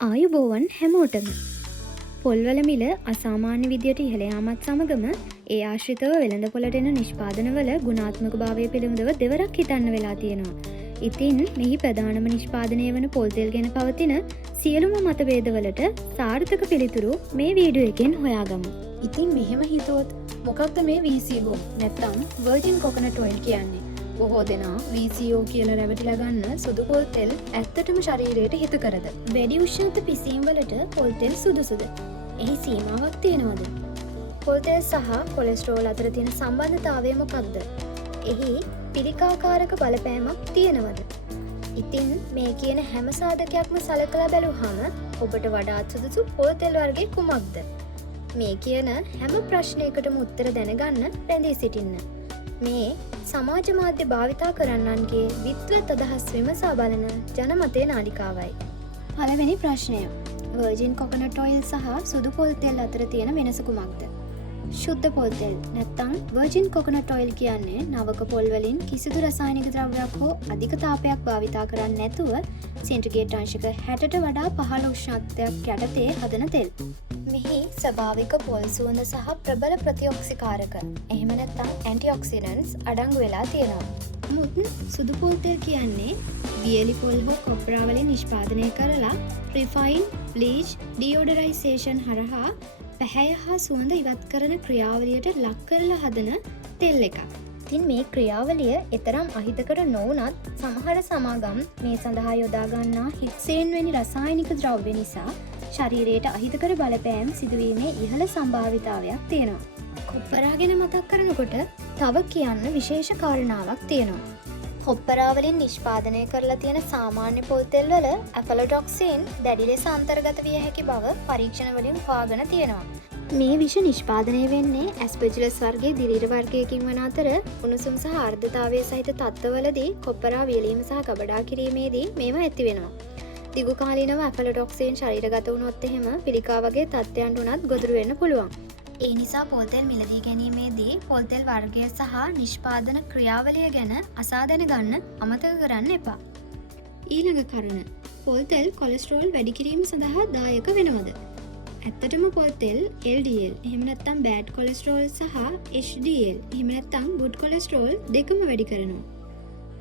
ආයුබෝවන් හැමෝටම පොල්වල මිල අසාමාන්‍ය විදියට ඉහළ යාමත් සමගම ඒ ආශ්‍රිතව වෙළඳ පොළට එන නිෂ්පාදනවල ගුණාත්මක භාවය පිළිබඳව දෙවරක් හිතන්න වෙලා තියෙනවා. ඉතින් මෙහි ප්‍රධානම නිෂ්පාදනය වන පොල්තෙල් ගැන පවතින සියලුම මතභේදවලට සාර්ථක පිළිතුරු මේ වීඩියෝ එකෙන් හොයාගමු. ඉතින් මෙහෙම හිතුවොත් මොකක්ද මේ VCO නැත්තම් වර්ජින් කොකනට් ඔයිල් කියන්නේ? බොහෝ දෙනා VCO කියලා රැවටිලා ගන්න සුදු පොල් තෙල් ඇත්තටම ශරීරයට හිතකරද? වැඩි උෂ්ණත්ව පිසීම් වලට පොල් තෙල් සුදුසුද? එහි සීමාවක් තියෙනවද? පොල් තෙල් සහ කොලෙස්ටරෝල් අතර තියෙන සම්බන්ධතාවය මොකක්ද? එහි පිළිකාකාරක බලපෑමක් තියෙනවද? ඉතින් මේ කියන හැම සාධකයක්ම සලකලා බැලුවහම ඔබට වඩාත් සුදුසු පොල් තෙල් වර්ගය කුමක්ද? මේ කියන හැම ප්‍රශ්නයකටම උත්තර දැනගන්න රැඳී සිටින්න. මේ සමාජ මාධ්‍ය භාවිතා කරන්නන්ගේ විද්වත් අදහස් විමසා බලන ජනමතය නාලිකාවයි. පළවෙනි ප්‍රශ්නය. වර්ජින් කොකනට් ඔයිල් සහ සුදු පොල් තෙල් අතර තියෙන වෙනස කුමක්ද? ශුද්ධ පොල් තෙල් නැත්තම් වර්ජින් කොකනට් ඔයිල් කියන්නේ නවක පොල් වලින් කිසිදු රසායනික ද්‍රව්‍යයක් හෝ අධික තාපයක් භාවිතා කරන්නේ නැතුව සෙන්ටිග්‍රේඩ් අංශක 60ට වඩා පහළ උෂ්ණත්වයක් යටතේ හදන තෙල්. මෙහි ස්වභාවික පොල් සුවඳ සහ ප්‍රබල ප්‍රතිඔක්සිකාරක එහෙම නැත්නම් ඇන්ටිඔක්සිඩන්ට්ස් අඩංගු වෙලා තියෙනවා. මුත් සුදු පොල් තෙල් කියන්නේ වියලි පොල් හෝ කොප්රා වලින් නිෂ්පාදනය කරලා රිෆයින්, බ්ලීච්, ඩියෝඩරයිසේෂන් හරහා පැහැය හා සුවඳ ඉවත් කරන ක්‍රියාවලියට ලක් කරලා හදන තෙල් එකක්. ඉතින් මේ ක්‍රියාවලිය එතරම් අහිතකර නොවුනත් සමහර සමාගම් මේ සඳහා යොදා ගන්නා හික්සේන් වැනි රසායනික ද්‍රව්‍ය නිසා ශරීරයට අහිතකර බලපෑම් සිදුවීමේ ඉහළ සම්භාවිතාවයක් තියෙනවා. කොප්පරා ගැන මතක් කරනකොට තව කියන්න විශේෂ කාරණාවක් තියෙනවා. කොප්පරා වලින් නිෂ්පාදනය කරලා තියෙන සාමාන්‍ය පොල් තෙල් වල ඇෆලොටොක්සින් දැඩි ලෙස අන්තර්ගත විය හැකි බව පරීක්ෂණ වලින් හොයාගෙන තියෙනවා. මේ විෂ නිෂ්පාදනය වෙන්නේ ඇස්පෙජිලස් වර්ගයේ දිලීර වර්ගයකින් වන අතර උණුසුම් සහ ආර්ද්‍රතාවය සහිත තත්ත්වවලදී කොප්පරා වියලීම සහ ගබඩා කිරීමේදී මේවා ඇති වෙනවා. දිගු කාලීනව ඇෆලොටොක්සින් ශරීරගත වුණොත් එහෙම පිළිකා වගේ තත්ත්වයන්ට උනත් ගොදුරු වෙන්න පුළුවන්. ඒ නිසා පොල් තෙල් මිලදී ගැනීමේදී පොල් තෙල් වර්ගය සහ නිෂ්පාදන ක්‍රියාවලිය ගැන අසා දැනගන්න අමතක කරන්න එපා. ඊළඟ කරුණ. පොල් තෙල් කොලෙස්ටරෝල් වැඩි කිරීම සඳහා දායක වෙනවද? ඇත්තටම පොල් තෙල් LDL එහෙම නැත්නම් බෑඩ් කොලෙස්ටරෝල් සහ HDL එහෙම නැත්නම් ගුඩ් කොලෙස්ටරෝල් දෙකම වැඩි කරනවා.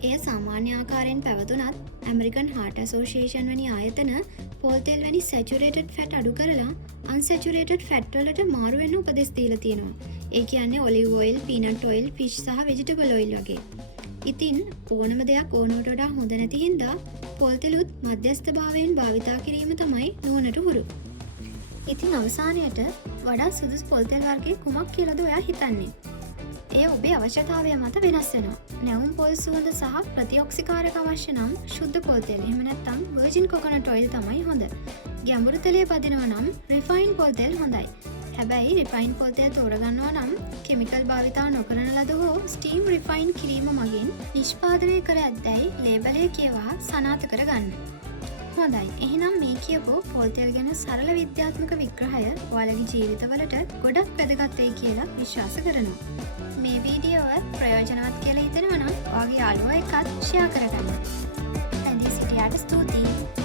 එය සාමාන්‍ය ආකාරයෙන් පැවතුනත් ඇමරිකන් හාර්ට් ඇසෝසියේෂන් වැනි ආයතන පොල් තෙල් වැනි සැචුරේටඩ් ෆැට් අඩු කරලා අන්සැචුරේටඩ් ෆැට් වලට මාරු වෙන්න උපදෙස් දීලා තියෙනවා. ඒ කියන්නේ olive oil, peanut oil, fish සහ වෙජිටබල් ඔයිල් වගේ. ඉතින් ඕනම දෙයක් ඕනට වඩා හොඳ නැති හින්දා පොල් තෙලුත් මධ්‍යස්ථභාවයෙන් භාවිතා කිරීම තමයි නුවණට හුරු. ඉතින් අවසානයට වඩා සුදුසු පොල් තෙල් වර්ගයේ කුමක් කියලාද ඔයා හිතන්නේ? එය ඔබේ අවශ්‍යතාවය මත වෙනස් වෙනවා. නැවුම් පොල් සුවඳ සහ ප්‍රතිඔක්සිකාරක අවශ්‍ය නම් ශුද්ධ පොල් තෙල් එහෙම නැත්නම් වර්ජින් කොකනට් ඔයිල් තමයි හොඳ. ගැඹුරු තෙලේ පදිනවා නම් රිෆයින් පොල් තෙල් හොඳයි. හැබැයි රිෆයින් පොල් තෙල් තෝරගන්නවා නම් කෙමිකල් භාවිතා නොකරන ලද හෝ ස්ටීම් රිෆයින් කිරීම මගින් නිෂ්පාදනය කර ඇද්දැයි ලේබලය කියවා සනාථ කරගන්න. හොඳයි. එහෙනම් මේ කියපු පොල් තෙල් ගැන සරල විද්‍යාත්මක විග්‍රහය ඔයාලගේ ජීවිතවලට ගොඩක් වැදගත් වෙයි කියලා විශ්වාස කරනවා. මේ වීඩියෝව ප්‍රයෝජනවත් කියලා හිතෙනවා නම් ඔයාගේ යාළුවෝ එක්කත් ෂෙයා කරගන්න. රැඳී සිටියාට ස්තුතියි.